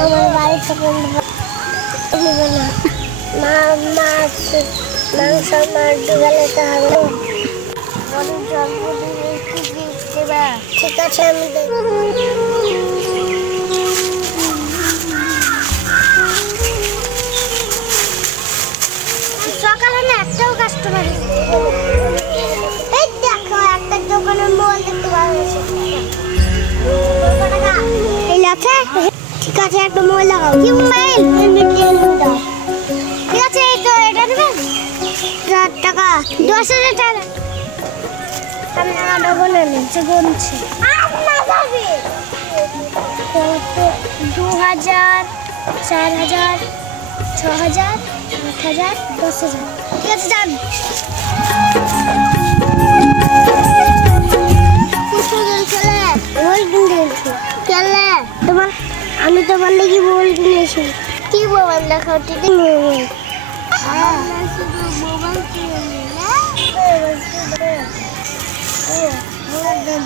আমার বাড়ি থেকে মাছ মাংস গেলে তো হবে ঠিক আছে আমি সকালে না একটাও কাস্টমার এই দেখো একটা দোকানের মোবাইল দেখতে পাচ্ছি ঠিক আছে একটা মোবাইল লাগাও কি মোবাইল ঠিক আছে এই তো এটা নেবেন 1000 টাকা 10,000 টাকা আমি টাকাটা বলে নিচ্ছি গুনছি 2000 4000 6000 8000 10,000 ঠিক আছে যান আমি তোমার নাকি বল কিনেছি কি মোবাইল দেখাও ঠিক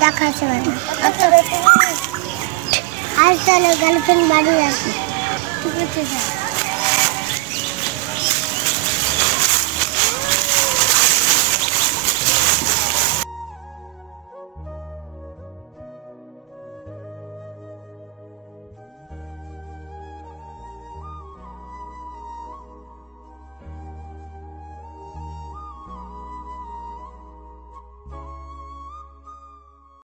দেখাচ্ছে আর তাহলে গার্লফ্রেন্ড বাড়ি আসি ঠিক আছে